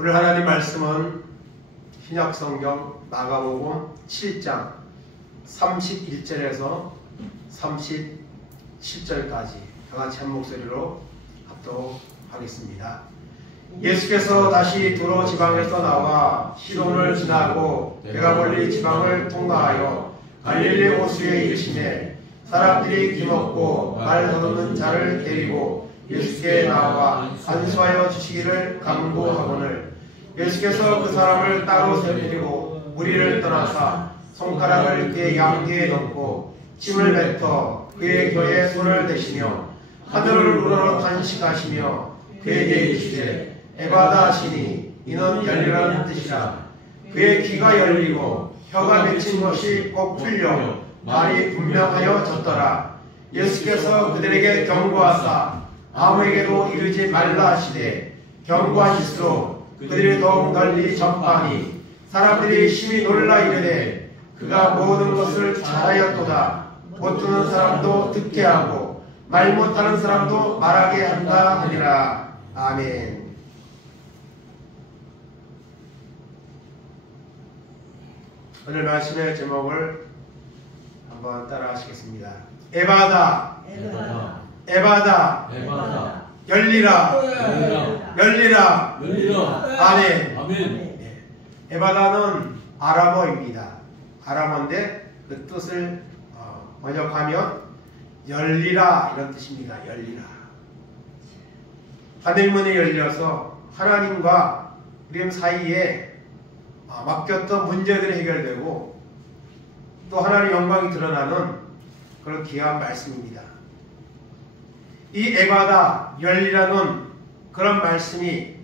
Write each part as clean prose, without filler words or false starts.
오늘 하나님 말씀은 신약성경 마가복음 7장 31절에서 37절까지 다같이 한 목소리로 합독하겠습니다. 예수께서 다시 두로 지방에서 나와 시돈을 지나고 데가볼리 지방을 통과하여 갈릴리 호수에 이르시매 사람들이 귀먹고 말 더듬는 자를 데리고 예수께 나와 안수하여 주시기를 간구하거늘 예수께서 그 사람을 따로 세우시고 무리를 떠나사 손가락을 그의 양귀에 넣고 침을 뱉어 그의 혀에 손을 대시며 하늘을 우러러 탄식하시며 그에게 이르시되 에바다 하시니 이는 열리라는 뜻이라. 그의 귀가 열리고 혀가 맺힌 것이 곧 풀려 말이 분명하여졌더라. 예수께서 그들에게 경고하사 아무에게도 이르지 말라 하시되 경고하실수록 그들이 더욱 널리 전파하니 사람들이 심히 놀라 이르되 그가 모든 것을 잘하였도다. 못 듣는 사람도 듣게 하고 말 못하는 사람도 말하게 한다 하니라. 아멘. 오늘 말씀의 제목을 한번 따라 하시겠습니다. 에바다, 에바다, 에바다, 에바다, 열리라, 열리라, 열리라. 아멘. 아멘. 네. 에바다는 아람어입니다. 아람어인데 그 뜻을 번역하면 열리라 이런 뜻입니다. 열리라. 하늘문이 열려서 하나님과 우리 사이에 맡겼던 문제들이 해결되고 또 하나님의 영광이 드러나는 그런 귀한 말씀입니다. 이 에바다 열리라는 그런 말씀이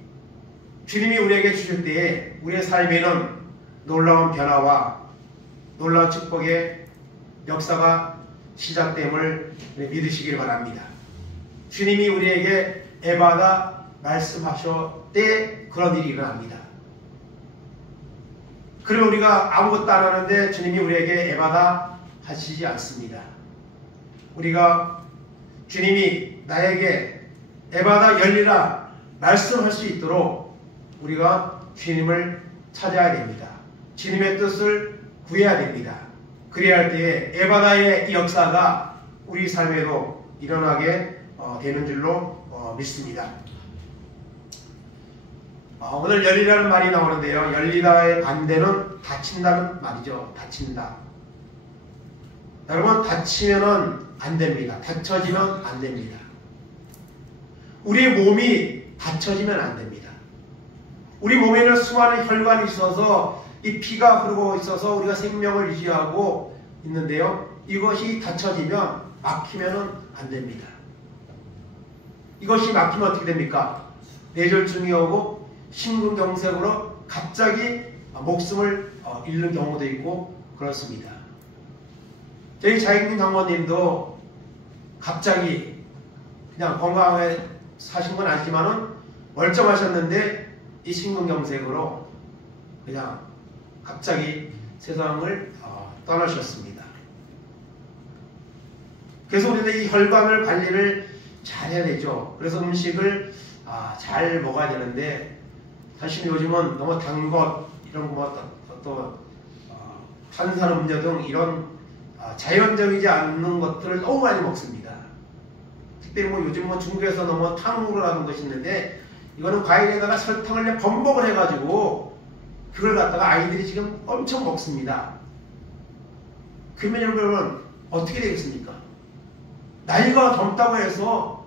주님이 우리에게 주실 때에 우리의 삶에는 놀라운 변화와 놀라운 축복의 역사가 시작됨을 믿으시길 바랍니다. 주님이 우리에게 에바다 말씀하실 때 그런 일이 일어납니다. 그럼 우리가 아무것도 안 하는데 주님이 우리에게 에바다 하시지 않습니다. 우리가 주님이 나에게 에바다 열리라 말씀할 수 있도록 우리가 주님을 찾아야 됩니다. 주님의 뜻을 구해야 됩니다. 그래야 할 때에 에바다의 이 역사가 우리 삶에도 일어나게 되는 줄로 믿습니다. 오늘 열리라는 말이 나오는데요. 열리다의 반대는 닫힌다는 말이죠. 닫힌다. 여러분, 닫히면은 안 됩니다. 닫혀지면 안 됩니다. 우리의 몸이 닫혀지면 안 됩니다. 우리 몸에는 수많은 혈관이 있어서 이 피가 흐르고 있어서 우리가 생명을 유지하고 있는데요. 이것이 닫혀지면 막히면은 안 됩니다. 이것이 막히면 어떻게 됩니까? 뇌졸중이 오고 심근경색으로 갑자기 목숨을 잃는 경우도 있고 그렇습니다. 저희 자익민 장모님도 갑자기 그냥 건강하게 사신 건 아니지만은 멀쩡하셨는데 이 심근경색으로 그냥 갑자기 세상을 떠나셨습니다. 그래서 우리는 이 혈관을 관리를 잘 해야 되죠. 그래서 음식을 잘 먹어야 되는데 사실 요즘은 너무 단 것 이런 것 또 탄산음료 등 이런 자연적이지 않는 것들을 너무 많이 먹습니다. 특히 요즘 중국에서 너무 탕후루라는 것이 있는데 이거는 과일에다가 설탕을 범벅을 해가지고 그걸 갖다가 아이들이 지금 엄청 먹습니다. 그러면 여러분 어떻게 되겠습니까? 나이가 젊다고 해서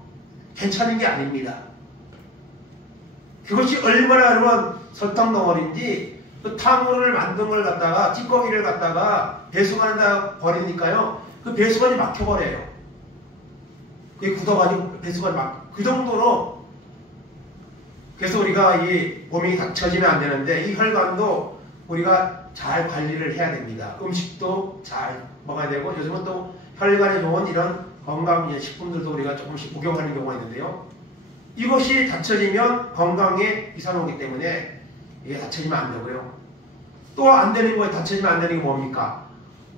괜찮은 게 아닙니다. 그것이 얼마나 여러분 설탕 덩어리인지 그 탕후루를 만든 걸 갖다가 찌꺼기를 갖다가 배수관에다 버리니까요. 그 배수관이 막혀버려요. 그게 굳어가지고 배수관이 그 정도로. 그래서 우리가 이 몸이 닫혀지면 안 되는데 이 혈관도 우리가 잘 관리를 해야 됩니다. 음식도 잘 먹어야 되고 요즘은 또 혈관에 좋은 이런 건강 식품들도 우리가 조금씩 복용하는 경우가 있는데요. 이것이 닫혀지면 건강에 이상이 오기 때문에 이게 닫혀지면 안 되고요. 또 안 되는 거에 닫혀지면 안 되는 게 뭡니까?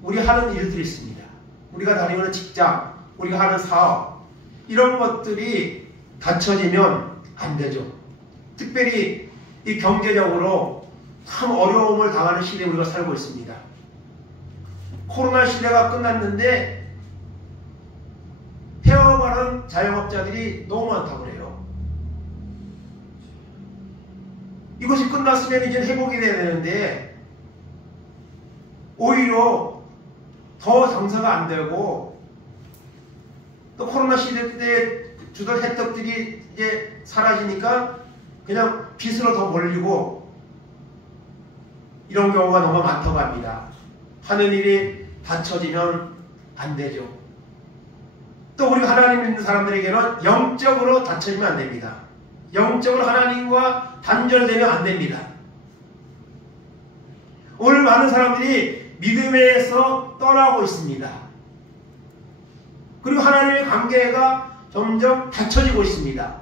우리 하는 일들이 있습니다. 우리가 다니는 직장, 우리가 하는 사업 이런 것들이 닫혀지면 안 되죠. 특별히 이 경제적으로 참 어려움을 당하는 시대에 우리가 살고 있습니다. 코로나 시대가 끝났는데 폐업하는 자영업자들이 너무 많다고 그래요. 이것이 끝났으면 이제 회복이 돼야 되는데 오히려 더 장사가 안 되고 또 코로나 시대 때 주던 혜택들이 이제 사라지니까 그냥 빚으로 더 몰리고 이런 경우가 너무 많다고 합니다. 하는 일이 받쳐지면 안 되죠. 또 우리 하나님 믿는 사람들에게는 영적으로 닫혀지면 안 됩니다. 영적으로 하나님과 단절되면 안 됩니다. 오늘 많은 사람들이 믿음에서 떠나고 있습니다. 그리고 하나님의 관계가 점점 닫혀지고 있습니다.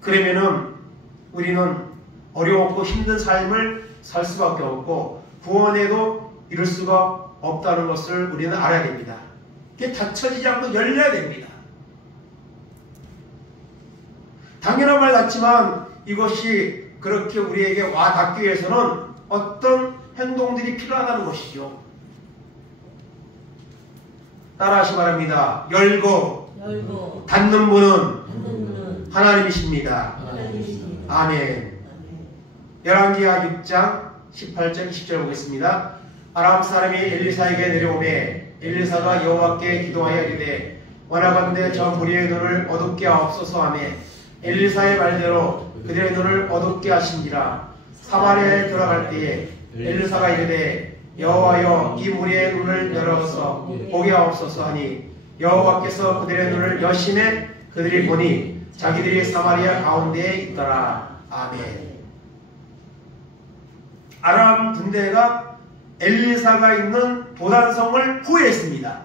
그러면은 우리는 어려웠고 힘든 삶을 살 수밖에 없고 구원에도 이룰 수가 없다는 것을 우리는 알아야 됩니다. 그게 닫혀지지 않고 열려야 됩니다. 당연한 말 같지만 이것이 그렇게 우리에게 와 닿기 위해서는 어떤 행동들이 필요하다는 것이죠. 따라하시 바랍니다. 열고 닫는 분은 하나님이십니다. 아멘. 열왕기하 6장 18절 10절 보겠습니다. 아람 사람이 엘리사에게 내려오매 엘리사가 여호와께 기도하여 이르되 원하건대 저 무리의 눈을 어둡게 하옵소서 하매 엘리사의 말대로 그들의 눈을 어둡게 하신지라. 사마리아에 들어갈 때에 엘리사가 이르되 여호와여 이 무리의 눈을 열어서 보게 하옵소서 하니 여호와께서 그들의 눈을 여심해 그들이 보니 자기들이 사마리아 가운데에 있더라. 아멘. 아람 군대가 엘리사가 있는 도단성을 포위했습니다.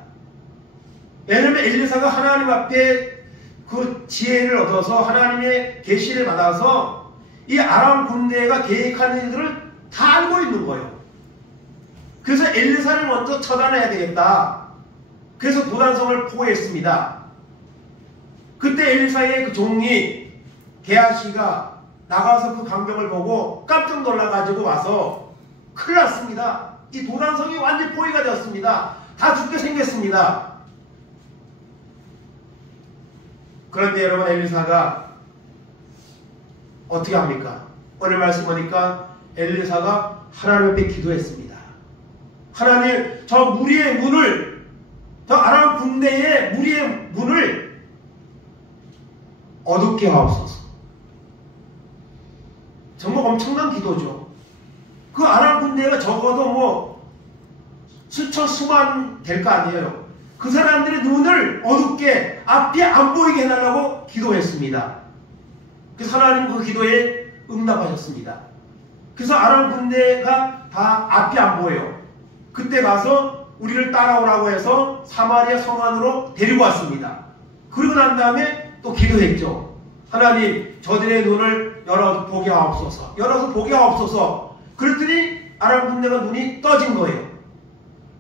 왜냐하면 엘리사가 하나님 앞에 그 지혜를 얻어서 하나님의 계시를 받아서 이 아람 군대가 계획하는 일들을 다 알고 있는 거예요. 그래서 엘리사를 먼저 처단해야 되겠다. 그래서 도단성을 포위했습니다. 그때 엘리사의 그 종이 게하시가 나가서 그 광경을 보고 깜짝 놀라가지고 와서 큰일 났습니다. 이 도단성이 완전히 포위가 되었습니다. 다 죽게 생겼습니다. 그런데 여러분 엘리사가 어떻게 합니까? 오늘 말씀 보니까 엘리사가 하나님 앞에 기도했습니다. 하나님 저 무리의 문을 저 아람 군대의 무리의 문을 어둡게 하옵소서. 정말 엄청난 기도죠. 그 아람 군대가 적어도 뭐 수천 수만 될 거 아니에요. 그 사람들의 눈을 어둡게 앞이 안 보이게 해달라고 기도했습니다. 그래서 하나님 그 기도에 응답하셨습니다. 그래서 아람 군대가 다 앞이 안 보여요. 그때 가서 우리를 따라오라고 해서 사마리아 성 안으로 데리고 왔습니다. 그러고 난 다음에 또 기도했죠. 하나님 저들의 눈을 열어 보게 하옵소서. 열어서 보게 하옵소서. 그랬더니 아람 군대가 눈이 떠진 거예요.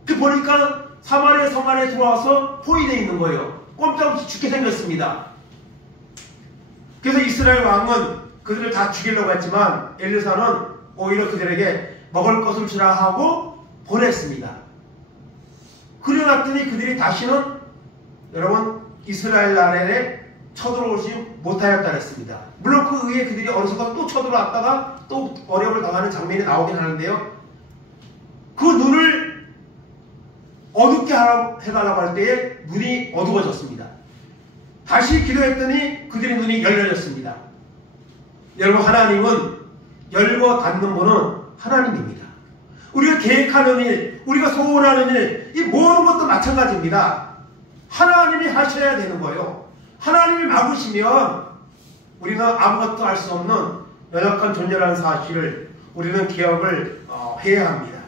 그 보니까 사마리아 성 안에 들어와서 포위되어 있는 거예요. 꼼짝없이 죽게 생겼습니다. 그래서 이스라엘 왕은 그들을 다 죽이려고 했지만 엘리사는 오히려 그들에게 먹을 것을 주라 하고 보냈습니다. 그래놨더니 그들이 다시는 여러분 이스라엘 나라에 쳐들어오지 못하였다 했습니다. 물론 그 의에 그들이 어디선가 또 쳐들어왔다가 또 어려움을 당하는 장면이 나오긴 하는데요. 그 눈을 어둡게 해달라고 할 때에 눈이 어두워졌습니다. 다시 기도했더니 그들의 눈이 열려졌습니다. 여러분 하나님은 열고 닫는 분은 하나님입니다. 우리가 계획하는 일, 우리가 소원하는 일, 이 모든 것도 마찬가지입니다. 하나님이 하셔야 되는 거예요. 하나님이 막으시면 우리는 아무것도 할 수 없는 연약한 존재라는 사실을 우리는 기억을 해야 합니다.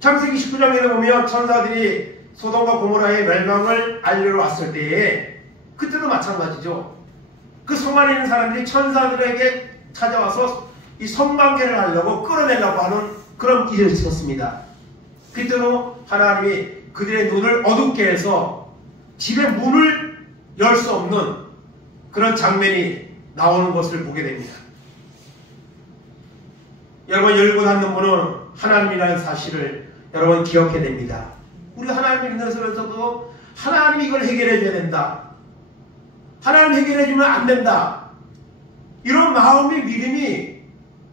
창세기 19장에 보면 천사들이 소돔과 고모라의 멸망을 알리러 왔을 때에 그때도 마찬가지죠. 그 성 안에 있는 사람들이 천사들에게 찾아와서 이 성관계를 하려고 끌어내려고 하는 그런 일을 있었습니다. 그때도 하나님이 그들의 눈을 어둡게 해서 집의 문을 열 수 없는 그런 장면이 나오는 것을 보게 됩니다. 여러분, 열고 닫는 문은 하나님이라는 사실을 여러분 기억해야 됩니다. 우리가 하나님을 믿는 속에서도 하나님이 이걸 해결해 줘야 된다. 하나님 해결해 주면 안 된다. 이런 마음의 믿음이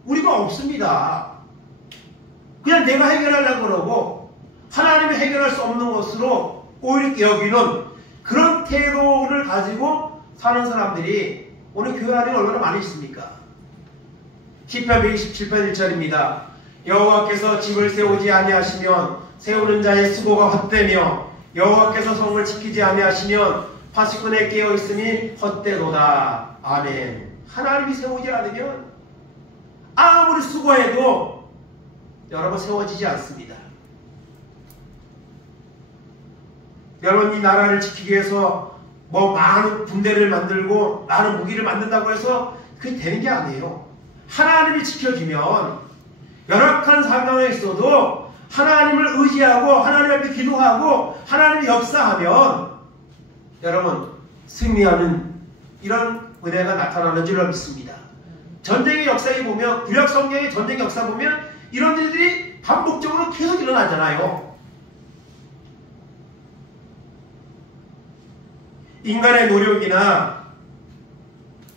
우리가 없습니다. 그냥 내가 해결하려고 그러고 하나님이 해결할 수 없는 것으로 오히려 여기는 그런 태도를 가지고 사는 사람들이 오늘 교회 안에 얼마나 많이 있습니까? 시편 127편 1절입니다. 여호와께서 집을 세우지 아니하시면 세우는 자의 수고가 헛되며 여호와께서 성을 지키지 아니하시면 파수꾼에 깨어있으니 헛되도다. 아멘. 하나님이 세우지 않으면 아무리 수고해도 여러분 세워지지 않습니다. 여러분, 이 나라를 지키기 위해서 뭐 많은 군대를 만들고 많은 무기를 만든다고 해서 그게 되는 게 아니에요. 하나님이 지켜주면 열악한 상황에 있어도 하나님을 의지하고 하나님 앞에 기도하고 하나님이 역사하면 여러분 승리하는 이런 은혜가 나타나는 줄로 믿습니다. 전쟁의 역사에 보면, 구약 성경의 전쟁의 역사 보면 이런 일들이 반복적으로 계속 일어나잖아요. 인간의 노력이나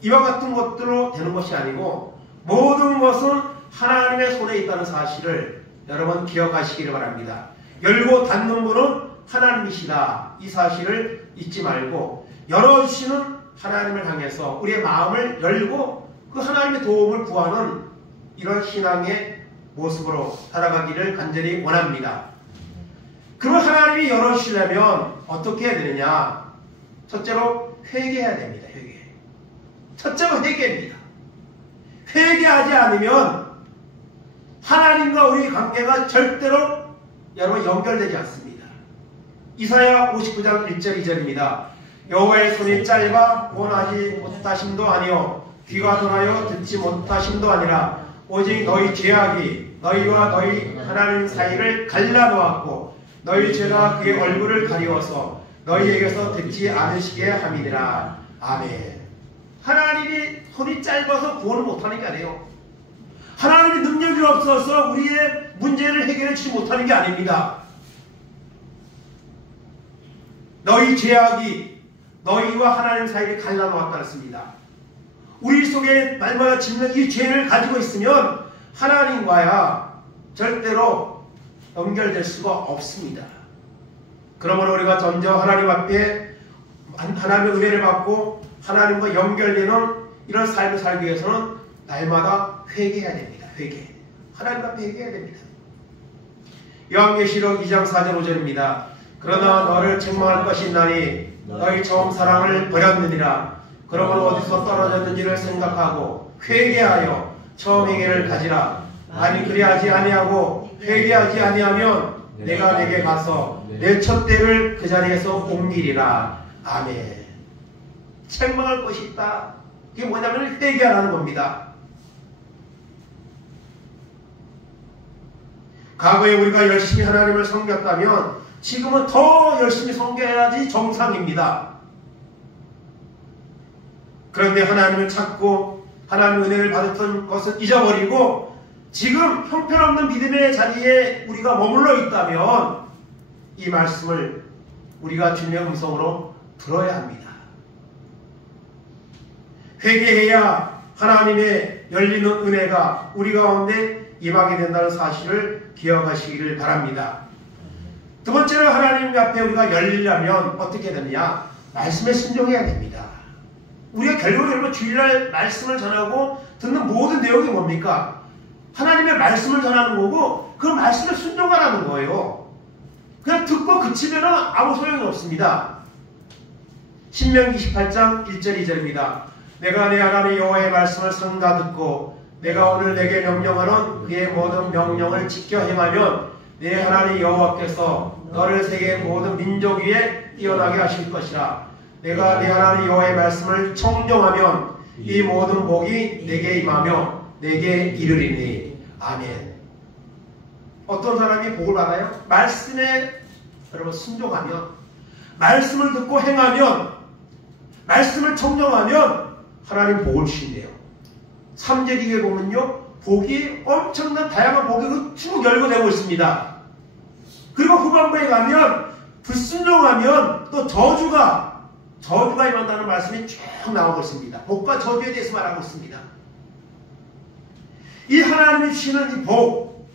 이와 같은 것들로 되는 것이 아니고 모든 것은 하나님의 손에 있다는 사실을 여러분 기억하시기를 바랍니다. 열고 닫는 분은 하나님이시다. 이 사실을 잊지 말고 열어주시는 하나님을 향해서 우리의 마음을 열고 그 하나님의 도움을 구하는 이런 신앙의 모습으로 살아가기를 간절히 원합니다. 그럼 하나님이 열어주시려면 어떻게 해야 되느냐? 첫째로 회개해야 됩니다. 회개. 첫째로 회개입니다. 회개하지 않으면 하나님과 우리 관계가 절대로 여러분 연결되지 않습니다. 이사야 59장 1절 2절입니다. 여호와의 손이 짧아 원하지 못하심도 아니요 귀가 둔하여 듣지 못하심도 아니라 오직 너희 죄악이 너희와 너희 하나님 사이를 갈라놓았고 너희 죄가 그의 얼굴을 가리워서 너희에게서 듣지 않으시게 함이니라. 아멘. 하나님이 손이 짧아서 구원을 못하는 게 아니에요. 하나님의 능력이 없어서 우리의 문제를 해결해 주지 못하는 게 아닙니다. 너희 죄악이 너희와 하나님 사이를 갈라놓았다 했습니다. 우리 속에 날마다 짓는 이 죄를 가지고 있으면 하나님과야 절대로 연결될 수가 없습니다. 그러므로 우리가 먼저 하나님 앞에 하나님의 은혜를 받고 하나님과 연결되는 이런 삶을 살기 위해서는 날마다 회개해야 됩니다. 회개. 하나님 앞에 회개해야 됩니다. 요한계시록 2장 4절 5절입니다. 그러나 너를 책망할 것이 있나니 너희 처음 사랑을 버렸느니라. 그러므로 어디서 떨어졌는지를 생각하고 회개하여 처음 행위를 가지라. 아니 그리하지 아니하고 회개하지 아니하면 내가 내게 가서 내 촛대를 그 자리에서 옮기리라. 아멘. 책망할 것이 있다. 그게 뭐냐면 회개하라는 겁니다. 과거에 우리가 열심히 하나님을 섬겼다면 지금은 더 열심히 섬겨야지 정상입니다. 그런데 하나님을 찾고 하나님의 은혜를 받았던 것을 잊어버리고 지금 형편없는 믿음의 자리에 우리가 머물러 있다면 이 말씀을 우리가 주님의 음성으로 들어야 합니다. 회개해야 하나님의 열리는 은혜가 우리 가운데 임하게 된다는 사실을 기억하시기를 바랍니다. 두 번째로 하나님 앞에 우리가 열리려면 어떻게 되느냐? 말씀에 순종해야 됩니다. 우리가 결국에 주일날 말씀을 전하고 듣는 모든 내용이 뭡니까? 하나님의 말씀을 전하는 거고 그 말씀에 순종하라는 거예요. 그냥 듣고 그치면 아무 소용이 없습니다. 신명기 28장 1절 2절입니다. 내가 내 하나님 여호와의 말씀을 성가 듣고 내가 오늘 내게 명령하는 그의 모든 명령을 지켜 행하면 내 하나님 여호와께서 너를 세계 모든 민족 위에 뛰어나게 하실 것이라. 내가 내 하나님 여호와의 말씀을 청종하면 이 모든 복이 내게 임하며 내게 이르리니. 아멘. 어떤 사람이 복을 받아요? 말씀에 여러분 순종하면, 말씀을 듣고 행하면, 말씀을 청종하면 하나님 복을 주신대요. 3절 뒤에 보면요, 복이 엄청난 다양한 복이 쭉 열거되고 있습니다. 그리고 후반부에 가면 불순종하면 또 저주가 임한다는 말씀이 쭉 나오고 있습니다. 복과 저주에 대해서 말하고 있습니다. 이 하나님이 주시는 이 복,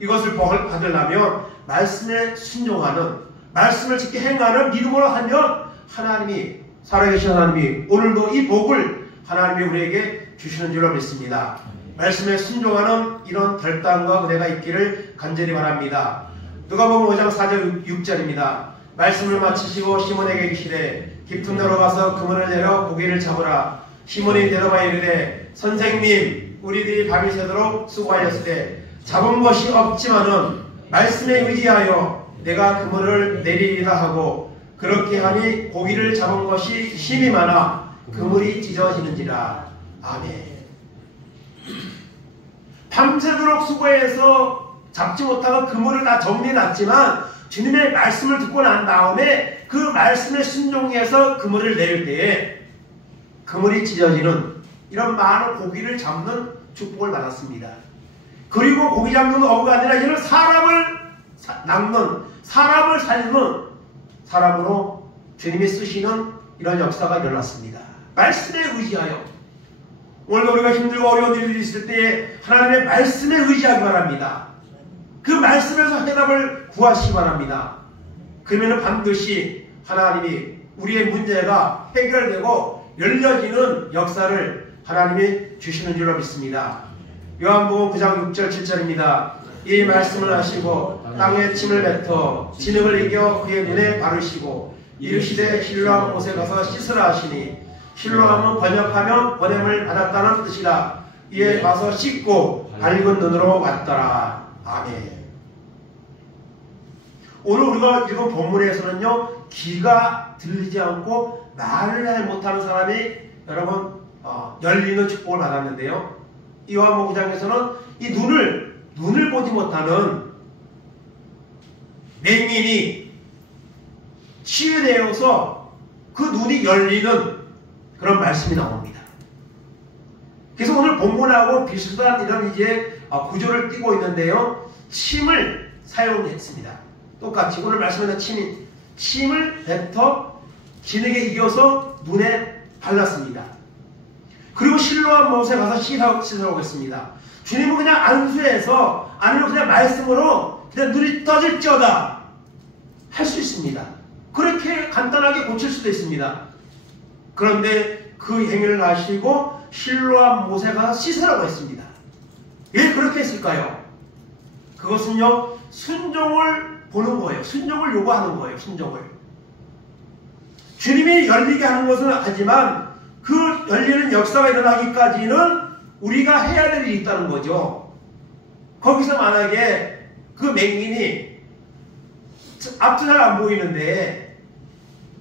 이것을 복을 받으려면 말씀에 순종하는, 말씀을 지켜 행하는 믿음으로 하면 하나님이, 살아계신 하나님이 오늘도 이 복을 하나님이 우리에게 주시는 줄로 믿습니다. 말씀에 순종하는 이런 결단과 은혜가 있기를 간절히 바랍니다. 누가복음 5장 4절 6절입니다. 말씀을 마치시고 시몬에게 이르시되 깊은 데로 가서 그물을 내려 고기를 잡으라. 시몬이 대답하여 이르되 선생님, 우리들이 밤이 새도록 수고하였으되 잡은 것이 없지만은 말씀에 의지하여 내가 그물을 내리리라 하고, 그렇게 하니 고기를 잡은 것이 힘이 많아 그물이 찢어지는지라. 아멘. 밤새도록 수고해서 잡지 못하고 그물을 다 정리해놨지만 주님의 말씀을 듣고 난 다음에 그 말씀에 순종해서 그물을 내릴 때에 그물이 찢어지는 이런 많은 고기를 잡는 축복을 받았습니다. 그리고 고기 잡는 어부가 아니라 이런 사람을 낚는, 사람을 살리는 사람으로 주님이 쓰시는 이런 역사가 일어났습니다. 말씀에 의지하여, 오늘도 우리가 힘들고 어려운 일들이 있을 때에 하나님의 말씀에 의지하기 바랍니다. 그 말씀에서 해답을 구하시기 바랍니다. 그러면 반드시 하나님이 우리의 문제가 해결되고 열려지는 역사를 하나님이 주시는 줄로 믿습니다. 요한복음 9장 6절 7절입니다. 이 말씀을 하시고 땅에 침을 뱉어 진흙을 이겨 그의 눈에 바르시고 이르시되 실로암 곳에 가서 씻으라 하시니, 실로암은 번역하면 번냄을 받았다는 뜻이라. 이에 가서 씻고 밝은 눈으로 왔더라. 아멘. 오늘 우리가 읽은 본문에서는요, 귀가 들리지 않고 말을 잘 못하는 사람이 여러분 열리는 축복을 받았는데요, 이 요한복음 9장에서는 이 눈을 보지 못하는 맹인이 치유되어서 그 눈이 열리는 그런 말씀이 나옵니다. 그래서 오늘 본문하고 비슷한 이런 이제 구조를 띠고 있는데요, 침을 사용했습니다. 똑같이 오늘 말씀에서 침을 뱉어 진흙에 이겨서 눈에 발랐습니다. 그리고 실로암 못에 가서 씻으라고 했습니다. 주님은 그냥 안수해서, 아니면 그냥 말씀으로 그냥 눈이 떠질지어다 할 수 있습니다. 그렇게 간단하게 고칠 수도 있습니다. 그런데 그 행위를 하시고 실로암 못에 가서 씻으라고 했습니다. 왜 그렇게 했을까요? 그것은요, 순종을 보는 거예요. 순종을 요구하는 거예요. 순종을. 주님이 열리게 하는 것은 하지만 그 열리는 역사가 일어나기까지는 우리가 해야 될 일이 있다는 거죠. 거기서 만약에 그 맹인이 앞도 잘 안 보이는데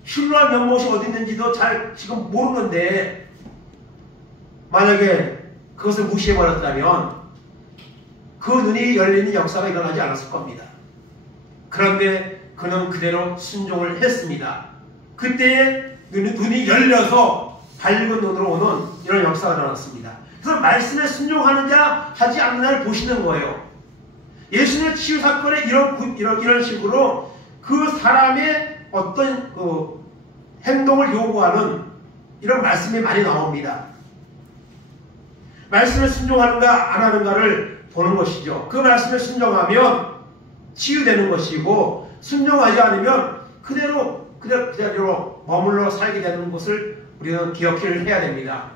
실로암 연못이 어디 있는지도 잘 지금 모르는데 만약에 그것을 무시해버렸다면 그 눈이 열리는 역사가 일어나지 않았을 겁니다. 그런데 그는 그대로 순종을 했습니다. 그때에 눈이 열려서 밝은 눈으로 오는 이런 역사가 일어났습니다. 그래서 말씀에 순종하는 자, 하지 않는 자를 보시는 거예요. 예수님의 치유 사건에 이런 식으로 그 사람의 어떤 행동을 요구하는 이런 말씀이 많이 나옵니다. 말씀에 순종하는가 안 하는가를 보는 것이죠. 그 말씀에 순종하면 치유되는 것이고, 순종하지 않으면 그대로 머물러 살게 되는 것을 우리는 기억해야 됩니다.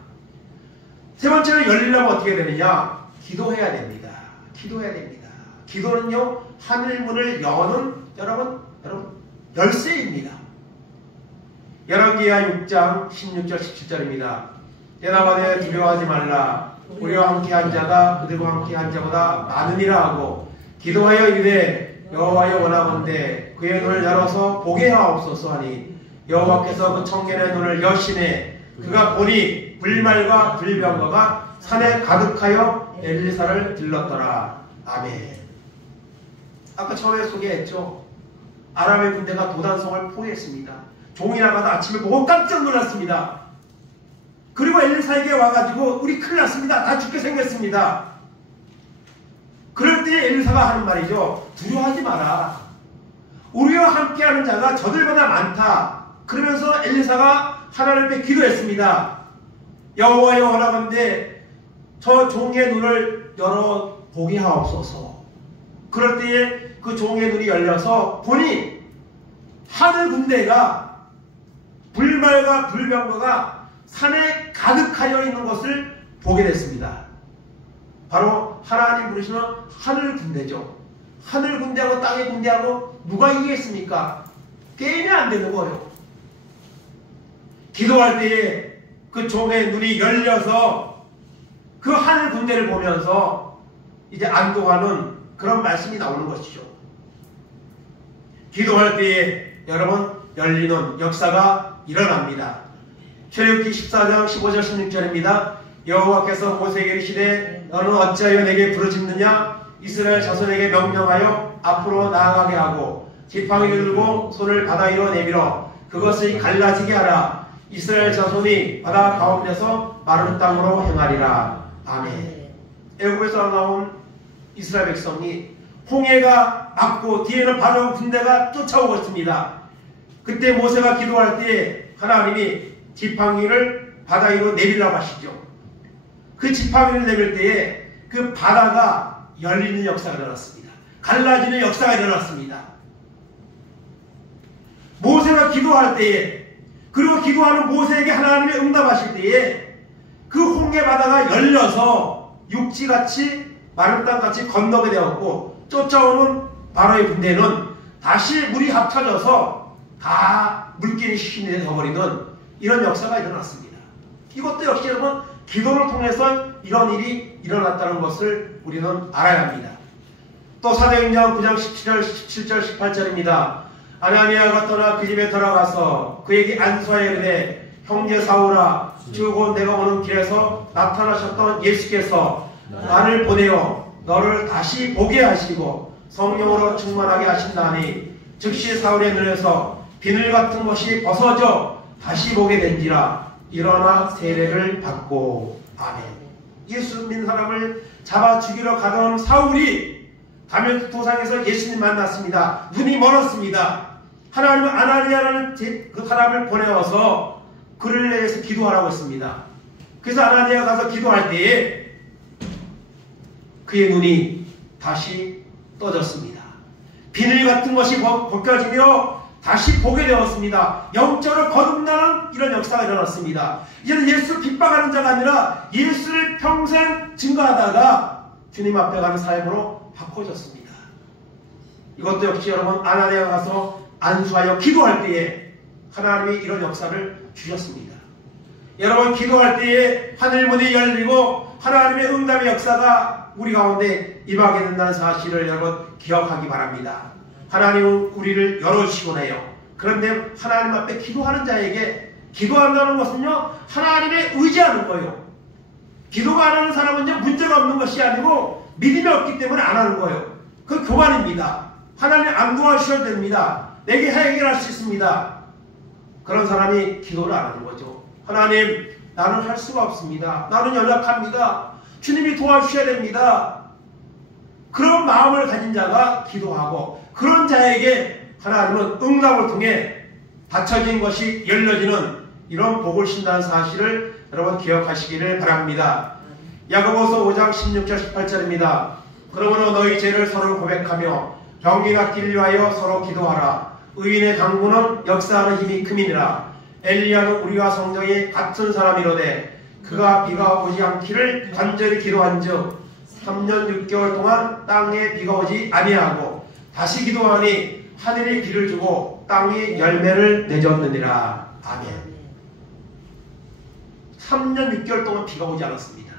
세 번째로 열리려면 어떻게 되느냐? 기도해야 됩니다. 기도해야 됩니다. 기도는요, 하늘문을 여는 여러분 열쇠입니다. 열왕기하 6장 16절 17절입니다. 대답하되 두려워하지 말라. 우리와 함께한 자가 그들과 함께한 자보다 많으니라 하고, 기도하여 이르되 여호와여 원하건대 그의 눈을 열어서 보게 하옵소서 하니, 여호와께서 그 청년의 눈을 여시매 그가 보니 불말과 불병거가 산에 가득하여 엘리사를 들렀더라. 아멘. 아까 처음에 소개했죠. 아람의 군대가 도단성을 포위했습니다. 종이 나가다 아침에 보고 깜짝 놀랐습니다. 그리고 엘리사에게 와가지고 우리 큰일 났습니다. 다 죽게 생겼습니다. 그럴 때 엘리사가 하는 말이죠. 두려워하지 마라. 우리와 함께하는 자가 저들보다 많다. 그러면서 엘리사가 하나님 앞에 기도했습니다. 여호와여 원하건대 저 종의 눈을 열어 보게 하옵소서. 그럴 때에 그 종의 눈이 열려서 보니 하늘 군대가 불말과 불병거가 산에 가득하여 있는 것을 보게 됐습니다. 바로 하나님 부르시는 하늘 군대죠. 하늘 군대하고 땅의 군대하고 누가 이기겠습니까? 게임이 안 되는 거예요. 기도할 때에 그 종의 눈이 열려서 그 하늘 군대를 보면서 이제 안도하는 그런 말씀이 나오는 것이죠. 기도할 때에 여러분 열리는 역사가 일어납니다. 출애굽기 14장 15절 16절입니다. 여호와께서 모세에게 이르시되 너는 어찌하여 내게 부르짖느냐? 이스라엘 자손에게 명령하여 앞으로 나아가게 하고 지팡이를 들고 손을 바다 위로 내밀어 그것을 갈라지게 하라. 이스라엘 자손이 바다 가운데서 마른 땅으로 행하리라. 아멘. 애굽에서 나온 이스라엘 백성이 홍해가 막고 뒤에는 바로 군대가 쫓아오고 있습니다. 그때 모세가 기도할 때 하나님이 지팡이를 바다 위로 내리라고 하시죠. 그 지팡이를 내밀 때에 그 바다가 열리는 역사가 일어났습니다. 갈라지는 역사가 일어났습니다. 모세가 기도할 때에, 그리고 기도하는 모세에게 하나님이 응답하실 때에 그 홍해 바다가 열려서 육지같이 마른 땅같이 건너게 되었고 쫓아오는 바로의 군대는 다시 물이 합쳐져서 다 물길이 시신이 되어버리는 이런 역사가 일어났습니다. 이것도 역시 여러분 기도를 통해서 이런 일이 일어났다는 것을 우리는 알아야 합니다. 또 사도행전 9장 17절 18절입니다. 아나니아가 떠나 그 집에 들어가서 그에게 안수하여 이르되 형제 사울아 쭉 내가 오는 길에서 나타나셨던 예수께서 나를 보내어 너를 다시 보게 하시고 성령으로 충만하게 하신다니 즉시 사울의 눈에서 비늘 같은 것이 벗어져 다시 보게 된지라. 일어나 세례를 받고. 아멘. 예수 믿는 사람을 잡아 죽이러 가던 사울이 다메섹 도상에서 예수님 만났습니다. 눈이 멀었습니다. 하나님은 아나니아라는 그 사람을 보내어서 그를 위해서 기도하라고 했습니다. 그래서 아나니아가 가서 기도할 때에 그의 눈이 다시 떠졌습니다. 비늘 같은 것이 벗겨지며 다시 보게 되었습니다. 영적으로 거듭나는 이런 역사가 일어났습니다. 이제는 예수 핍박하는 자가 아니라 예수를 평생 증거하다가 주님 앞에 가는 삶으로 바꿔졌습니다. 이것도 역시 여러분 아나니아가 가서 안수하여 기도할 때에 하나님이 이런 역사를 주셨습니다. 여러분 기도할 때에 하늘문이 열리고 하나님의 응답의 역사가 우리 가운데 임하게 된다는 사실을 여러분 기억하기 바랍니다. 하나님은 우리를 열어주시곤 해요. 그런데 하나님 앞에 기도하는 자에게 기도한다는 것은요 하나님에 의지하는 거예요. 기도가 안 하는 사람은요 문제가 없는 것이 아니고 믿음이 없기 때문에 안 하는 거예요. 그 교만입니다. 하나님 안 도와주셔도 됩니다. 내게 해결할 수 있습니다. 그런 사람이 기도를 안 하는 거죠. 하나님 나는 할 수가 없습니다. 나는 연약합니다. 주님이 도와주셔야 됩니다. 그런 마음을 가진 자가 기도하고 그런 자에게 하나님은 응답을 통해 닫혀진 것이 열려지는 이런 복을 신다는 사실을 여러분 기억하시기를 바랍니다. 야고보서 5장 16절 18절입니다. 그러므로 너희 죄를 서로 고백하며 병기 낫기를 위하여 서로 기도하라. 의인의 강구는 역사하는 힘이 큼이니라. 엘리야는 우리와 성경이 같은 사람이로되 그가 비가 오지 않기를 간절히 기도한즉 3년 6개월 동안 땅에 비가 오지 아니하고 다시 기도하니 하늘이 비를 주고 땅이 열매를 내줬느니라. 아멘. 3년 6개월 동안 비가 오지 않았습니다.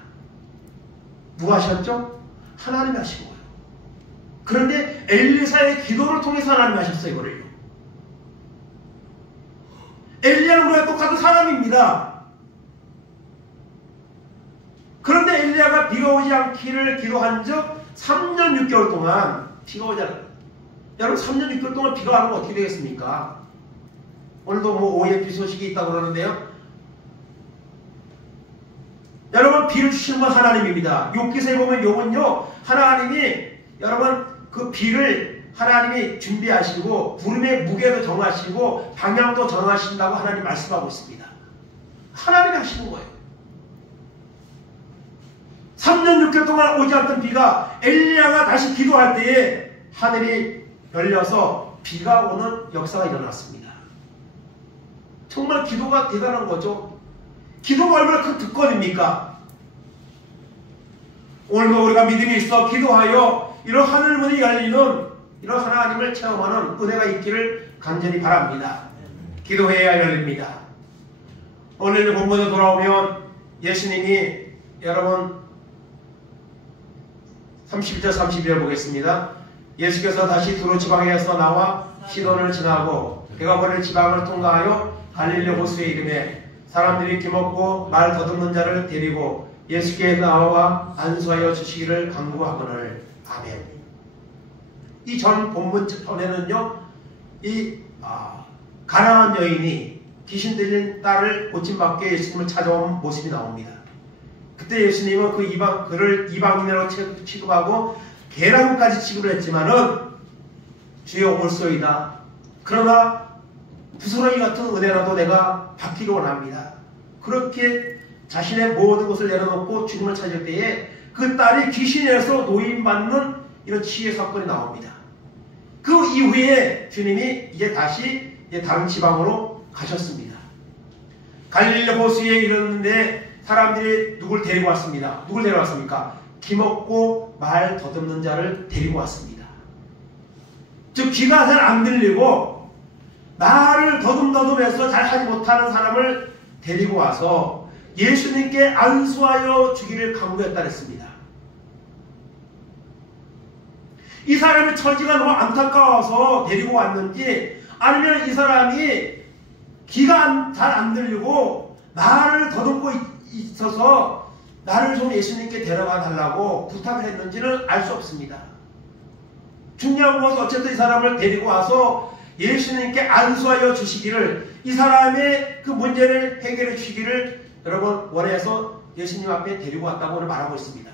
누가 하셨죠? 하나님이 하신 거예요. 그런데 엘리사의 기도를 통해서 하나님이 하셨어요. 이거를요. 엘리야는 우리가 똑같은 사람입니다. 그런데 엘리야가 비가 오지 않기를 기도한 즉 3년 6개월 동안 비가 오지 않았어요. 여러분 3년 6개월 동안 비가 안 오면 어떻게 되겠습니까? 오늘도 뭐 오해 비 소식이 있다고 그러는데요. 여러분, 비를 주시는 건 하나님입니다. 욥기서에 보면 욥은요, 하나님이 여러분 그 비를 하나님이 준비하시고 구름의 무게도 정하시고 방향도 정하신다고 하나님 말씀하고 있습니다. 하나님이 하시는 거예요. 3년 6개월 동안 오지 않던 비가 엘리야가 다시 기도할 때에 하늘이 열려서 비가 오는 역사가 일어났습니다. 정말 기도가 대단한 거죠. 기도가 얼마나 큰 특권입니까? 오늘도 우리가 믿음이 있어 기도하여 이런 하늘문이 열리는 이런 하나님을 체험하는 은혜가 있기를 간절히 바랍니다. 기도해야 열립니다. 오늘 본문에 돌아오면 예수님이 여러분 31절 32절 보겠습니다. 예수께서 다시 두로 지방에서 나와 시돈을 지나고 그가 버릴 지방을 통과하여 갈릴리 호수에 이르매 사람들이 기먹고 말 더듬는 자를 데리고 예수께 나와 안수하여 주시기를 간구하거늘. 아멘. 이 전 본문 전에는요, 이 가난한 여인이 귀신 들린 딸을 고침받게 예수님을 찾아온 모습이 나옵니다. 그때 예수님은 그를 이방인으로 취급하고 계란까지 취급을 했지만은 주여 올소이다. 그러나 부스러기 같은 은혜라도 내가 받기를 원합니다. 그렇게 자신의 모든 것을 내려놓고 주님을 찾을 때에 그 딸이 귀신에서 노인받는 이런 치유의 사건이 나옵니다. 그 이후에 주님이 이제 다시 다른 지방으로 가셨습니다. 갈릴리 호수에 이르는데 사람들이 누굴 데리고 왔습니다. 누굴 데려왔습니까? 기먹고 말 더듬는 자를 데리고 왔습니다. 즉 귀가 잘 안 들리고 말을 더듬더듬해서 잘 하지 못하는 사람을 데리고 와서 예수님께 안수하여 주기를 간구했다 했습니다. 이 사람의 처지가 너무 안타까워서 데리고 왔는지 아니면 이 사람이 귀가 잘 안 들리고 말을 더듬고 있어서 나를 좀 예수님께 데려가 달라고 부탁을 했는지는 알 수 없습니다. 중요한 것은 어쨌든 이 사람을 데리고 와서 예수님께 안수하여 주시기를, 이 사람의 그 문제를 해결해 주시기를 여러분 원해서 예수님 앞에 데리고 왔다고 오늘 말하고 있습니다.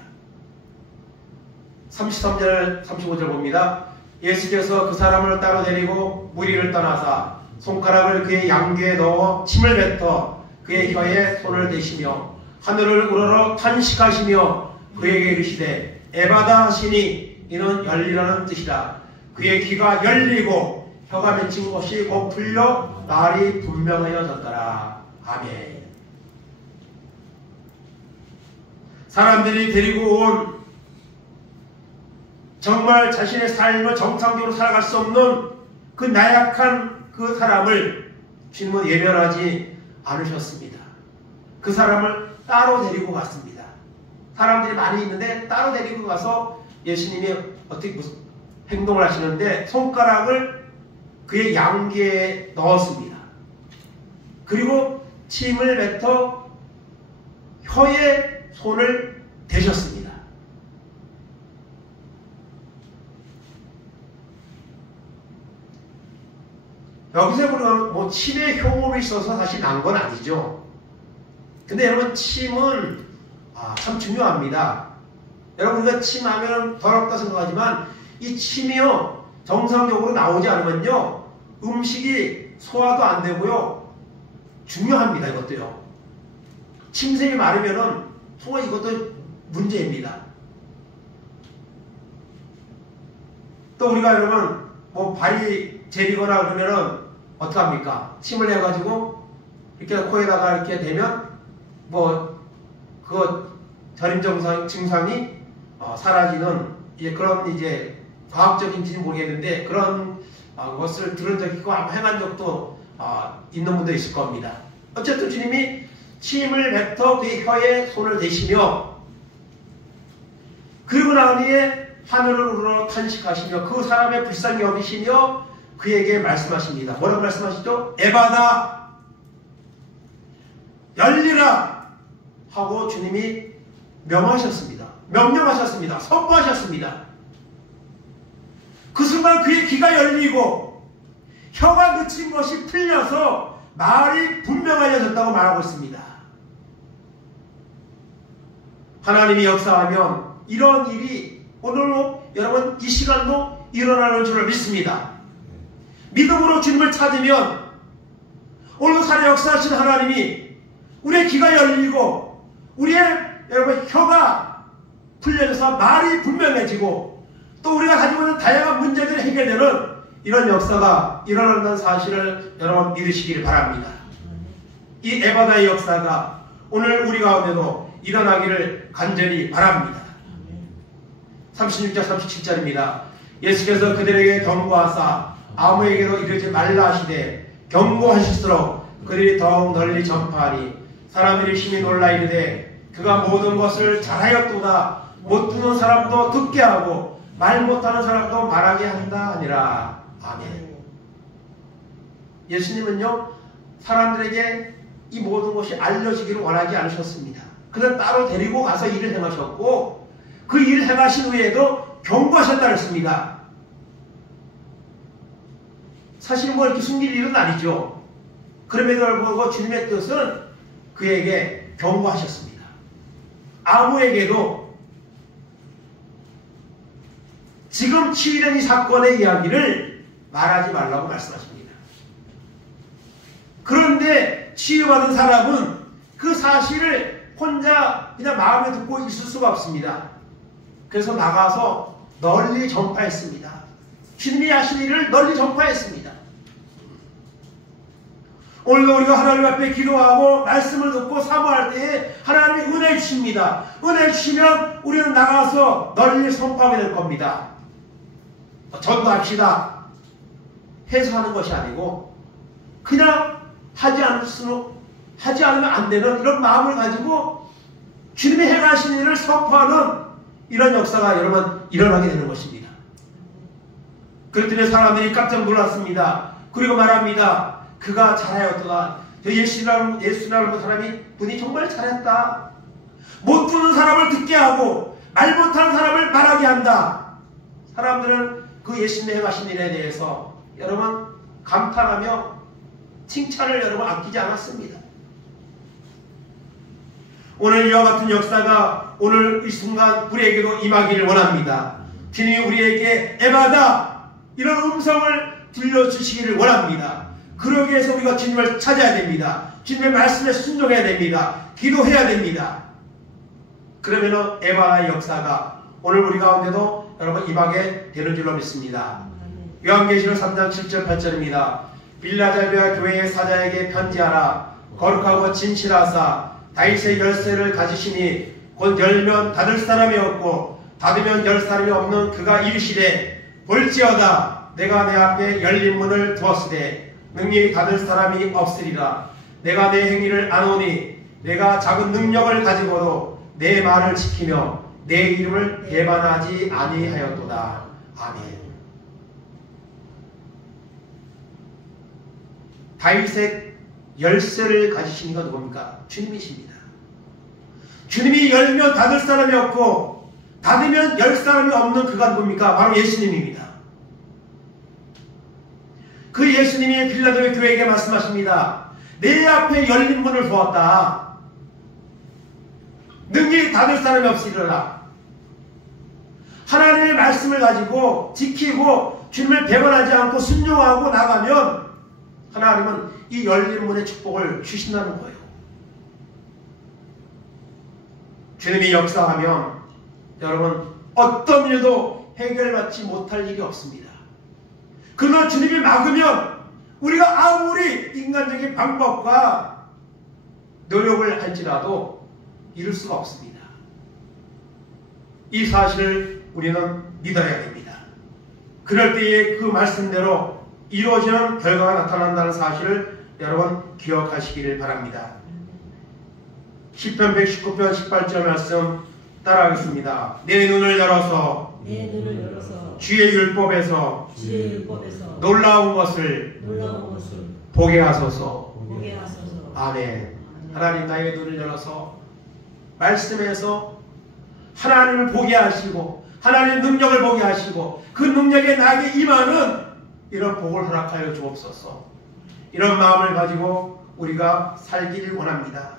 33절 35절 봅니다. 예수께서 그 사람을 따로 데리고 무리를 떠나사 손가락을 그의 양귀에 넣어 침을 뱉어 그의 혀에 손을 대시며 하늘을 우러러 탄식하시며 그에게 이르시되 에바다 하시니 이는 열리라는 뜻이라. 그의 귀가 열리고 혀가 맺힌 것이 곧 풀려 말이 분명해졌더라. 아멘. 사람들이 데리고 온 정말 자신의 삶을 정상적으로 살아갈 수 없는 그 나약한 그 사람을 주님은 예별하지 않으셨습니다. 그 사람을 따로 데리고 갔습니다. 사람들이 많이 있는데 따로 데리고 가서 예수님이 어떻게 무슨 행동을 하시는데 손가락을 그의 양귀에 넣었습니다. 그리고 침을 뱉어 혀에 손을 대셨습니다. 여기서 보면 뭐 침에 효험이 있어서 사실 난 건 아니죠. 근데 여러분 침은 참 중요합니다. 여러분 우리가 침하면 더럽다 생각하지만 이 침이요 정상적으로 나오지 않으면요 음식이 소화도 안 되고요 중요합니다. 이것도요. 침샘이 마르면은 정말 이것도 문제입니다. 또 우리가 여러분 뭐 발이 제리거나 그러면은 어떡합니까? 침을 해가지고 이렇게 코에다가 이렇게 대면 뭐 그거 저림 증상이 사라지는 그런 이제 과학적인지는 모르겠는데 그런 것을 들은 적이 있고 아마 행한 적도 있는 분도 있을 겁니다. 어쨌든 주님이 침을 뱉어 그의 혀에 손을 대시며 그리고 난 후에 하늘을 우러러 탄식하시며 그 사람의 불쌍히 여기시며 그에게 말씀하십니다. 뭐라고 말씀하시죠? 에바다 열리라 하고 주님이 명하셨습니다. 명령하셨습니다. 선포하셨습니다. 그 순간 그의 귀가 열리고 혀가 그친 것이 풀려서 말이 분명해졌다고 말하고 있습니다. 하나님이 역사하면 이런 일이 오늘도 여러분 이 시간도 일어나는 줄을 믿습니다. 믿음으로 주님을 찾으면 오늘 살아 역사하신 하나님이 우리의 귀가 열리고 우리의 여러분 혀가 풀려져서 말이 분명해지고 또 우리가 가지고 있는 다양한 문제들이 해결되는 이런 역사가 일어난다는 사실을 여러분 믿으시길 바랍니다. 이 에바다의 역사가 오늘 우리 가운데도 일어나기를 간절히 바랍니다. 36절 37절입니다. 예수께서 그들에게 경고하사 아무에게도 이르지 말라 하시되 경고하실수록 그들이 더욱 널리 전파하니 사람들이 심히 놀라 이르되 그가 모든 것을 잘하였도다. 못 듣는 사람도 듣게 하고 말 못하는 사람도 말하게 한다 하니라. 아멘. 예수님은요 사람들에게 이 모든 것이 알려지기를 원하지 않으셨습니다. 그는 따로 데리고 가서 일을 행하셨고 그 일을 행하신 후에도 경고하셨다 했습니다. 사실 뭐 이렇게 숨길 일은 아니죠. 그럼에도 불구하고 주님의 뜻은 그에게 경고하셨습니다. 아무에게도 지금 치유된 이 사건의 이야기를 말하지 말라고 말씀하십니다. 그런데 치유받은 사람은 그 사실을 혼자 그냥 마음에 듣고 있을 수가 없습니다. 그래서 나가서 널리 전파했습니다. 주님이 하신 일을 널리 전파했습니다. 오늘도 우리가 하나님 앞에 기도하고 말씀을 듣고 사모할 때에 하나님이 은혜 주십니다. 은혜 주시면 우리는 나가서 널리 선포하게 될 겁니다. 전도합시다 해서 하는 것이 아니고 그냥 하지 않으면 안 되는 이런 마음을 가지고 주님이 행하신 일을 선포하는 이런 역사가 여러분 일어나게 되는 것입니다. 그랬더니 사람들이 깜짝 놀랐습니다. 그리고 말합니다. 그가 잘하였도다. 예수라는 사람이 분이 정말 잘했다. 못 듣는 사람을 듣게 하고 말 못하는 사람을 말하게 한다. 사람들은 그 예수님의 행하신 일에 대해서 여러분 감탄하며 칭찬을 여러분 아끼지 않았습니다. 오늘 이와 같은 역사가 오늘 이 순간 우리에게도 임하기를 원합니다. 주님이 우리에게 에바다 이런 음성을 들려주시기를 원합니다. 그러기 위해서 우리가 주님을 찾아야 됩니다. 주님의 말씀에 순종해야 됩니다. 기도해야 됩니다. 그러면 에바다의 역사가 오늘 우리 가운데도 여러분 임하게 되는 줄로 믿습니다. 요한계시록 3장 7절 8절입니다. 빌라델비아 교회의 사자에게 편지하라. 거룩하고 진실하사 다윗의 열쇠를 가지시니 곧 열면 닫을 사람이 없고 닫으면 열 사람이 없는 그가 이르시되 볼지어다 내가 내 앞에 열린 문을 두었으되 능히 닫을 사람이 없으리라. 내가 내 행위를 아노니 내가 작은 능력을 가지고도 내 말을 지키며 내 이름을 배반하지 아니하였도다. 아멘. 다윗의 열쇠를 가지신 이가 누굽니까? 주님이십니다. 주님이 열면 닫을 사람이 없고 닫으면 열 사람이 없는 그가 누굽니까? 바로 예수님입니다. 그 예수님이 빌라델비아 교회에게 말씀하십니다. 내 앞에 열린 문을 두었다. 능히 닫을 사람이 없으리라. 하나님의 말씀을 가지고 지키고 주님을 배반하지 않고 순종하고 나가면 하나님은 이 열린 문의 축복을 주신다는 거예요. 주님이 역사하면 여러분 어떤 일도 해결받지 못할 일이 없습니다. 그러나 주님이 막으면 우리가 아무리 인간적인 방법과 노력을 할지라도 이룰 수가 없습니다. 이 사실을 우리는 믿어야 됩니다. 그럴 때에 그 말씀대로 이루어지는 결과가 나타난다는 사실을 여러분 기억하시기를 바랍니다. 시편 119편 18절 말씀 따라하겠습니다. 내 눈을 열어서 주의 율법에서 놀라운 것을 보게 하소서. 아멘. 하나님 나의 눈을 열어서 말씀에서 하나님을 보게 하시고 하나님의 능력을 보게 하시고 그 능력에 나에게 임하는 이런 복을 허락하여 주옵소서. 이런 마음을 가지고 우리가 살기를 원합니다.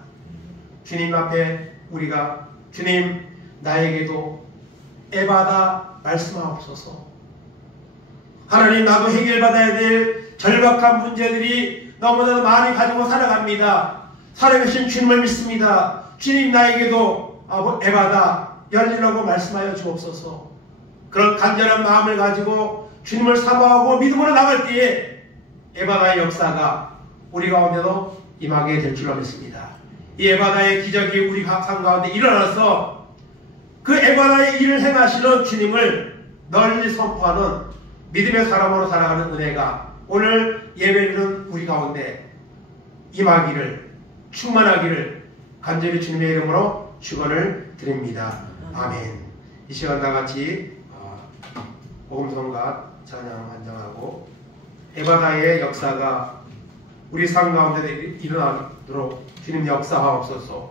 주님 앞에 우리가 주님, 나에게도 에바다 말씀하옵소서. 하나님, 나도 해결받아야 될 절박한 문제들이 너무나도 많이 가지고 살아갑니다. 살아계신 주님을 믿습니다. 주님, 나에게도 에바다 열리라고 말씀하여 주옵소서. 그런 간절한 마음을 가지고 주님을 사모하고 믿음으로 나갈 때에 에바다의 역사가 우리 가운데도 임하게 될 줄로 믿습니다. 이 에바다의 기적이 우리 삶 가운데 일어나서 그 에바다의 일을 행하시는 주님을 널리 선포하는 믿음의 사람으로 살아가는 은혜가 오늘 예배드리는 우리 가운데 임하기를, 충만하기를 간절히 주님의 이름으로 축원을 드립니다. 아멘. 이 시간 다 같이 복음성가 찬양 한장하고 에바다의 역사가 우리 삶 가운데 일어나도록 주님 역사하옵소서.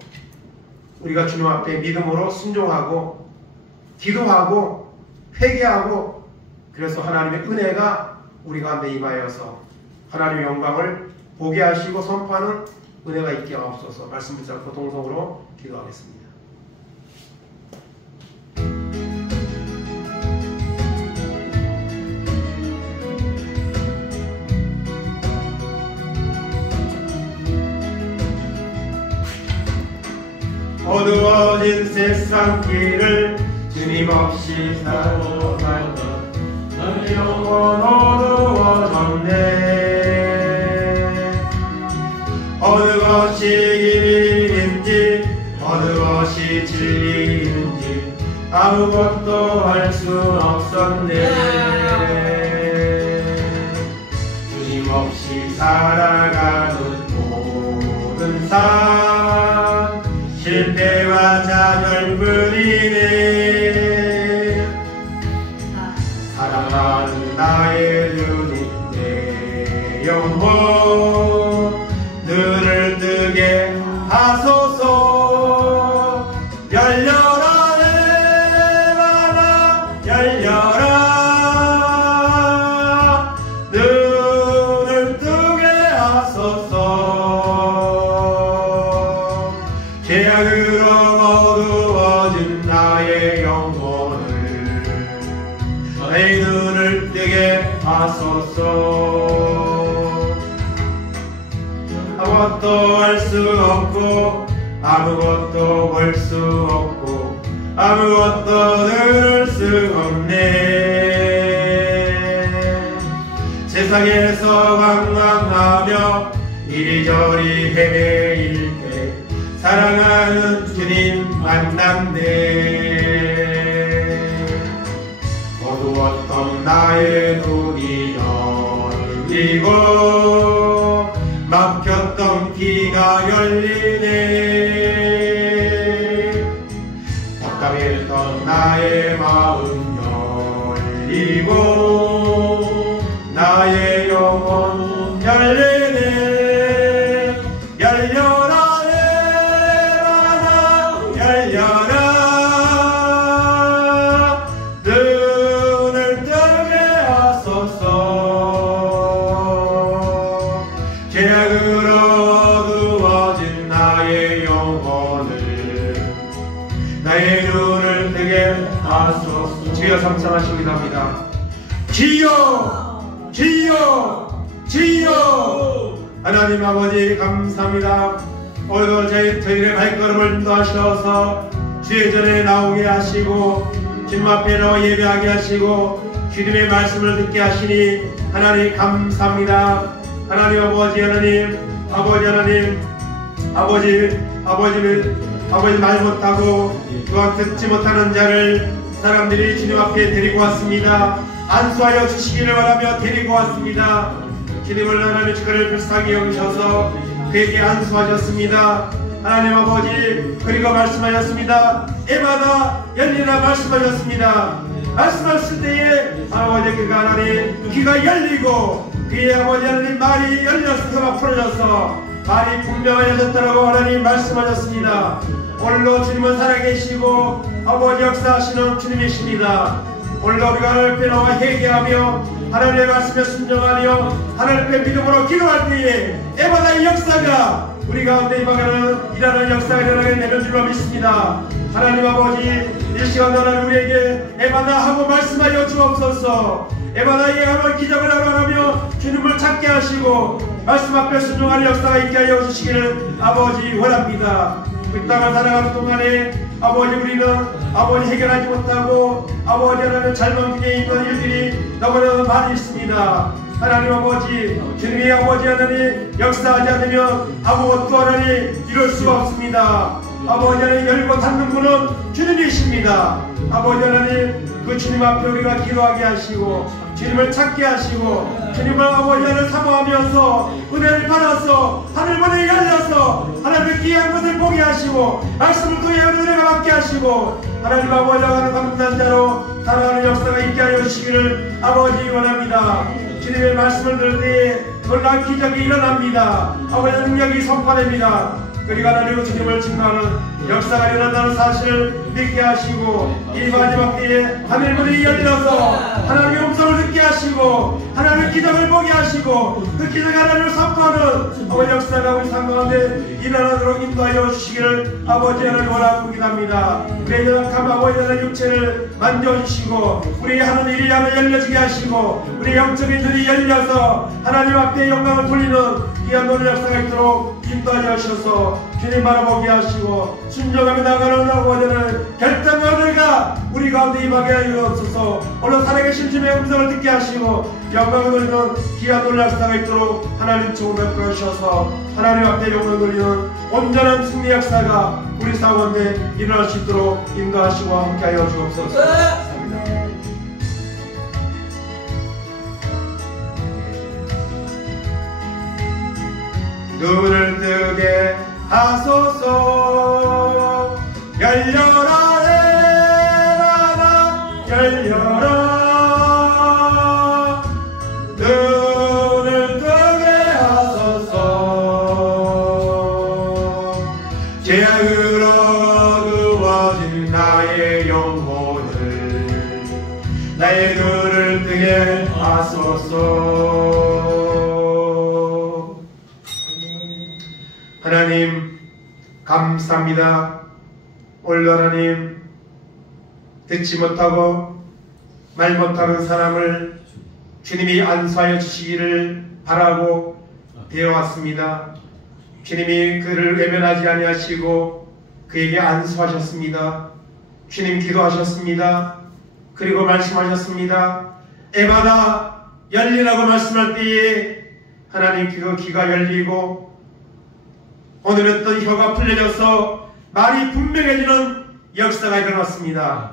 우리가 주님 앞에 믿음으로 순종하고 기도하고 회개하고 그래서 하나님의 은혜가 우리 가운데 임하여서 하나님의 영광을 보게 하시고 선포하는 은혜가 있게 하옵소서. 말씀 붙잡고 동성으로 기도하겠습니다. 어두워진 세상 길을 주님 없이 살고 살던 내 영혼 어두워졌네. 어느 것이 길인지 어느 것이 진리인지 아무것도 알 수 없었네. 주님 없이 살아가는 모든 삶 실패와 좌절뿐이네. 사랑하는 나의 주님 내 영혼 눈을 뜨게 하소서. 열려라 에바다 열려라 눈을 뜨게 하소서. 죄악으로 어두워진 나의 영혼을 나의 눈을 뜨게 하소서. 아무것도 할 수 없고 아무것도 볼 수 없고 아무것도 들을 수 없네. 세상에서 방황하며 이리저리 헤매일 때 사랑하는 주님 만났네. 어두웠던 나의 눈이 열리고 막혔던 귀가 열리네. 답답했던 나의 마음 열리고 나의 영혼 열리네. 열려라 에바다 열려라 눈을 뜨게 하소서. 죄악으로 어두워진 나의 영혼을 나의 눈을 뜨게 하소서. 주여 삼창하시기도 합니다. 주여 주여 주여. 하나님 아버지 감사합니다. 오늘도 저희들의 발걸음을 인도하셔서 주의 전에 나오게 하시고 주님 앞에로 예배하게 하시고 주님의 말씀을 듣게 하시니 하나님 감사합니다. 하나님 아버지 하나님 아버지 하나님 아버지 말 못하고 또한 듣지 못하는 자를 사람들이 주님 앞에 데리고 왔습니다. 안수하여 주시기를 바라며 데리고 왔습니다. 주님을 하나님 그를 불쌍히 여기셔서 그에게 안수하셨습니다. 하나님 아버지 그리고 말씀하셨습니다. 에바다 열리라 말씀하셨습니다. 말씀하실 때에 아버지 그가 하나님 귀가 열리고 그의 아버지 하나님 말이 열려서 그가 풀어져서 말이 분명해졌다고 하나님 말씀하셨습니다. 오늘도 주님은 살아계시고 아버지 역사하시는 주님이십니다. 오늘도 우리가 하나님 앞에 나와 회개하며 하나님의 말씀에 순종하며 하나님 앞에 믿음으로 기도할 때에 에바다의 역사가 우리 가운데 일어나는 역사가 일어나게 되는 줄로 믿습니다. 하나님 아버지, 이 시간 하나님 우리에게 에바다 하고 말씀하여 주옵소서. 에바다의 하나님 기적을 하며 주님을 찾게 하시고 말씀 앞에 순종하는 역사가 있게 하여 주시기를 아버지 원합니다. 이 땅을 살아가는 동안에 아버지 우리는 아버지 해결하지 못하고 아버지 하나님 절망 중에 있는 일들이 너무나 많이 있습니다. 하나님 아버지, 주님이 아버지 하나님 역사하지 않으면 아무것도 하나님 이룰 수가 없습니다. 아버지 하나님 열고 닫는 분은 주님이십니다. 아버지 하나님 그 주님 앞에 우리가 기도하게 하시고 주님을 찾게 하시고 주님을 아버지 하나님 사모하면서 은혜를 받아서 하늘문을 열려서 하나님의 귀한 것을 보게 하시고 말씀을 통해 은혜가 받게 하시고 하나님 아버지 하나님 감사한 자로 살아가는 역사가 있게 하여 주시기를 아버지 원합니다. 주님의 말씀을 들을 때에 놀라운 기적이 일어납니다. 아버지의 능력이 선포됩니다. 그리고 하나님 주님을 증거하는 역사가 일어난다는 사실을 믿게 하시고 이 마지막 때에 하늘문이 열려서 하나님의 음성을 듣게 하시고 하나님의 기적을 보게 하시고 그 기적이 하나님을 선포하는 아버지 역사가 우리 삶 가운데 일어나도록 인도하여 주시기를 아버지 하나님 원하고 기도합니다. 우리의 연약함 아버지 하나님 육체를 만져주시고 우리 하는 일이 하나 열려지게 하시고 우리 영적인 눈이 열려서 하나님 앞에 영광을 돌리는 귀한 노래 역사가 있도록 인도하여 주셔서 주님 바라보게 하시고 순종하며 나가는 아버지를 결단과 은혜가 우리 가운데 임하게 하여 주옵소서. 오늘 살아계신 주님의 음성을 듣게 하시고 영광을 돌리는 귀한 노래 역사가 있도록 하나님 총 베풀어 주셔서 하나님 앞에 영광을 돌리는 온전한 승리 역사가 우리 삶 가운데 일어날 수 있도록 인도하시고 함께하여 주옵소서. 감사합니다. 눈을 뜨게 하소서. 열려라 에바다 열려라. 눈을 뜨게 하소서. 죄악으로 어두워진 나의 영혼을 나의 눈을 뜨게 하소서. 하나님 감사합니다. 오늘 하나님 듣지 못하고 말 못하는 사람을 주님이 안수하여 주시기를 바라고 되어왔습니다. 주님이 그를 외면하지 아니하시고 그에게 안수하셨습니다. 주님 기도하셨습니다. 그리고 말씀하셨습니다. 에바다 열리라고 말씀할 때에 하나님 그 귀가 열리고 오늘 어떤 혀가 풀려져서 말이 분명해지는 역사가 일어났습니다.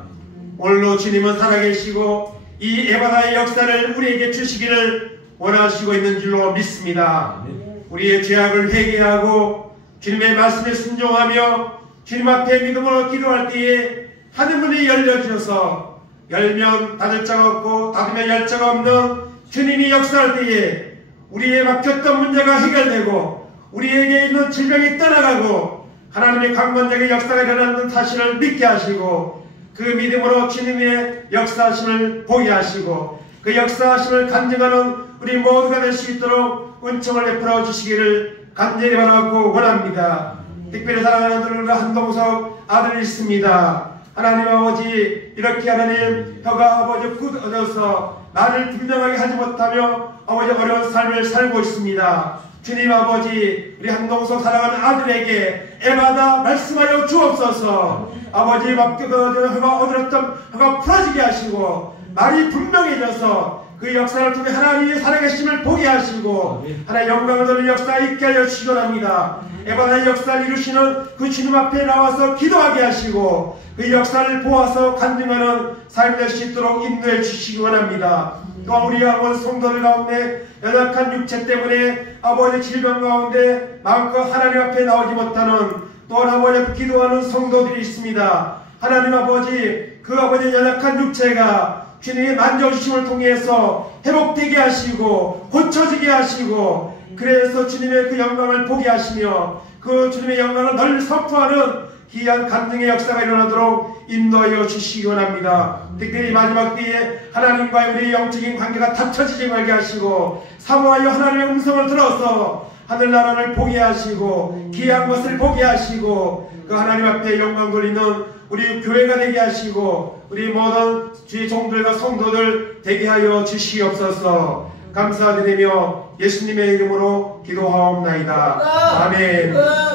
오늘도 주님은 살아계시고 이 에바다의 역사를 우리에게 주시기를 원하시고 있는 줄로 믿습니다. 우리의 죄악을 회개하고 주님의 말씀에 순종하며 주님 앞에 믿음으로 기도할 때에 하늘문이 열려주셔서 열면 닫을 자가 없고 닫으면 열 자가 없는 주님이 역사할 때에 우리의 막혔던 문제가 해결되고 우리에게 있는 질병이 떠나가고 하나님의 강권적인 역사가 일어나는 사실을 믿게 하시고 그 믿음으로 주님의 역사하심을 보게 하시고 그 역사하심을 간증하는 우리 모두가 될 수 있도록 은총을 베풀어 주시기를 간절히 바라고 원합니다. 특별히 사랑하는 한동석 아들이 있습니다. 하나님 아버지 이렇게 하나님 혀가 아버지 굳어져서 말을 분명하게 하지 못하며 아버지 어려운 삶을 살고 있습니다. 주님 아버지 우리 한동석 사랑하는 아들에게 에바다 말씀하여 주옵소서. 아버지 혀가 어지럽던 혀가 풀어지게 하시고 말이 분명해져서 그 역사를 통해 하나님의 살아계심을 보게 하시고 하나님의 영광을 돌리는 역사가 있게 하여 주시기 원합니다. 에바다의 역사를 이루시는 그 주님 앞에 나와서 기도하게 하시고 그 역사를 보아서 간증하는 삶 될 수 있도록 인도해 주시기 원합니다. 또한 우리 아버지 성도들 가운데 연약한 육체 때문에 아버지 질병 가운데 마음껏 하나님 앞에 나오지 못하는 또한 아버지 기도하는 성도들이 있습니다. 하나님 아버지 그 아버지 연약한 육체가 주님의 만져주심을 통해서 회복되게 하시고 고쳐지게 하시고 그래서 주님의 그 영광을 보게 하시며 그 주님의 영광을 널리 선포하는 귀한 간증의 역사가 일어나도록 인도하여 주시기 원합니다. 특별히 마지막 때에 하나님과의 우리의 영적인 관계가 닫혀지지 말게 하시고 사모하여 하나님의 음성을 들어서 하늘나라를 포기하시고 귀한 것을 포기하시고 그 하나님 앞에 영광 돌리는 우리 교회가 되게 하시고 우리 모든 주의 종들과 성도들 되게 하여 주시옵소서. 감사드리며 예수님의 이름으로 기도하옵나이다. 아멘.